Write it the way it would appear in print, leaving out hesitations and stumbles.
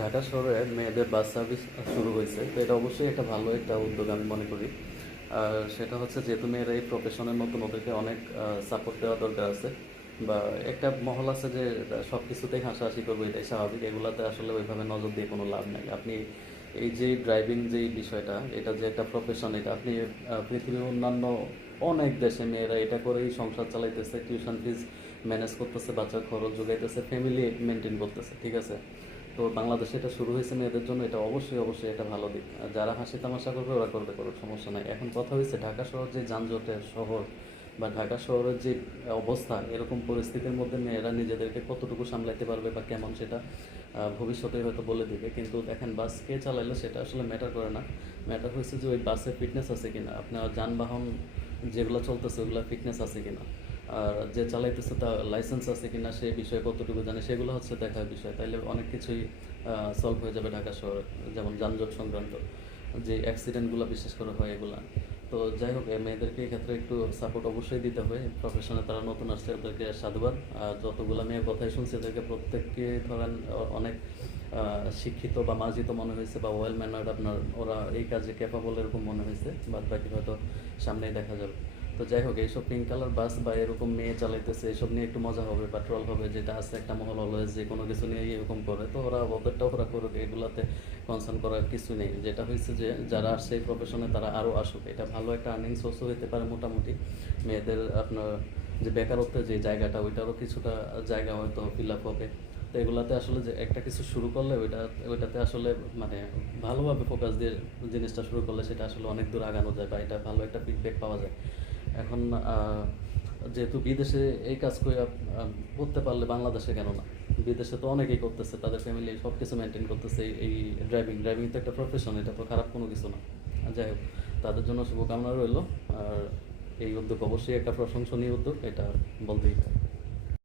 ঢাকা শহরে মেয়েদের bus service শুরু হয়েছে, তো এটা অবশ্যই একটা ভালো একটা উদ্যোগ আমি মনে করি। আর সেটা হচ্ছে যেহেতু মেয়েরা এই প্রফেশনের মতন ওদেরকে অনেক সাপোর্ট দেওয়া দরকার আছে, বা একটা মহল আছে যে সব কিছুতেই হাসাহাসি করবো, এটাই স্বাভাবিক। এগুলাতে আসলে ওইভাবে নজর দিয়ে কোনো লাভ নাই। আপনি এই যে ড্রাইভিং যেই বিষয়টা, এটা যে একটা প্রফেশন, এটা আপনি পৃথিবীর অন্যান্য অনেক দেশে মেয়েরা এটা করেই সংসার চালাইতেছে, টিউশন ফিজ ম্যানেজ করতেছে, বাচ্চার খরচ যোগাইতেছে, ফ্যামিলি মেনটেন করতেছে, ঠিক আছে? তো বাংলাদেশে এটা শুরু হয়েছে মেয়েদের জন্য, এটা অবশ্যই অবশ্যই এটা ভালো দিক। আর যারা হাসি তামাশা করবে ওরা করবে, করুক, সমস্যা নাই। এখন কথা হয়েছে ঢাকা শহর যে যানজটের শহর, বা ঢাকা শহরের যে অবস্থা, এরকম পরিস্থিতির মধ্যে মেয়েরা নিজেদেরকে কতটুকু সামলাইতে পারবে বা কেমন, সেটা ভবিষ্যতে হয়তো বলে দিবে। কিন্তু দেখেন, বাস কে চালাইলো সেটা আসলে ম্যাটার করে না। ম্যাটার হয়েছে যে ওই বাসের ফিটনেস আছে কিনা, আপনার যানবাহন যেগুলো চলতেছে ওগুলো ফিটনেস আছে কিনা, আর যে চালাইতেছে তার লাইসেন্স আছে কিনা, সে বিষয়ে কতটুকু জানে, সেগুলো হচ্ছে দেখার বিষয়। তাইলে অনেক কিছুই সলভ হয়ে যাবে ঢাকা শহরে। যেমন যানজট সংক্রান্ত যে অ্যাক্সিডেন্টগুলো বিশেষ করে হয় এগুলা। তো যাই হোক, মেয়েদেরকে এই ক্ষেত্রে একটু সাপোর্ট অবশ্যই দিতে হবে। প্রফেশনে তারা নতুন আসছে, ওদেরকে সাধুবাদ। আর যতগুলো মেয়ের কথাই শুনছি, ওদেরকে প্রত্যেককে ধরেন অনেক শিক্ষিত বা মার্জিত মনে হয়েছে, বা ওয়েল ম্যানার্ড, আপনার ওরা এই কাজে ক্যাপাবল এরকম মনে হয়েছে। বাদ বাকি হয়তো সামনেই দেখা যাবে। তো যাই হোক, এইসব পিঙ্ক কালার বাস বা এরকম মেয়ে চালাইতেছে, এসব নিয়ে একটু মজা হবে বা ট্রল হবে, যেটা আছে একটা মহল অলওয়েজ যে কোনো কিছু নিয়ে এরকম করে, তো ওরা ওদেরটাও ওরা করুক, এগুলাতে কনসার্ন করার কিছু নেই। যেটা হয়েছে যে যারা আসছে এই প্রফেশনে তারা আরও আসুক, এটা ভালো একটা আর্নিং সোর্সও হতে পারে মোটামুটি। মেয়েদের আপনার যে বেকারত্বের যে জায়গাটা, ওইটারও কিছুটা জায়গা হয়তো ফিল আপ হবে। তো এগুলাতে আসলে যে একটা কিছু শুরু করলে ওইটাতে আসলে মানে ভালোভাবে ফোকাস দিয়ে জিনিসটা শুরু করলে সেটা আসলে অনেক দূর আগানো যায়, বা এটা ভালো একটা ফিডব্যাক পাওয়া যায়। এখন যেহেতু বিদেশে এই কাজ করে করতে পারলে বাংলাদেশে কেন না? বিদেশে তো অনেকেই করতেছে, তাদের ফ্যামিলি সব কিছু মেনটেন করতেছে। এই ড্রাইভিং ড্রাইভিং তো একটা প্রফেশন, এটা তো খারাপ কোনো কিছু না। যাই হোক, তাদের জন্য শুভকামনা রইলো। আর এই উদ্যোগ অবশ্যই একটা প্রশংসনীয় উদ্যোগ, এটা বলতেই হয়।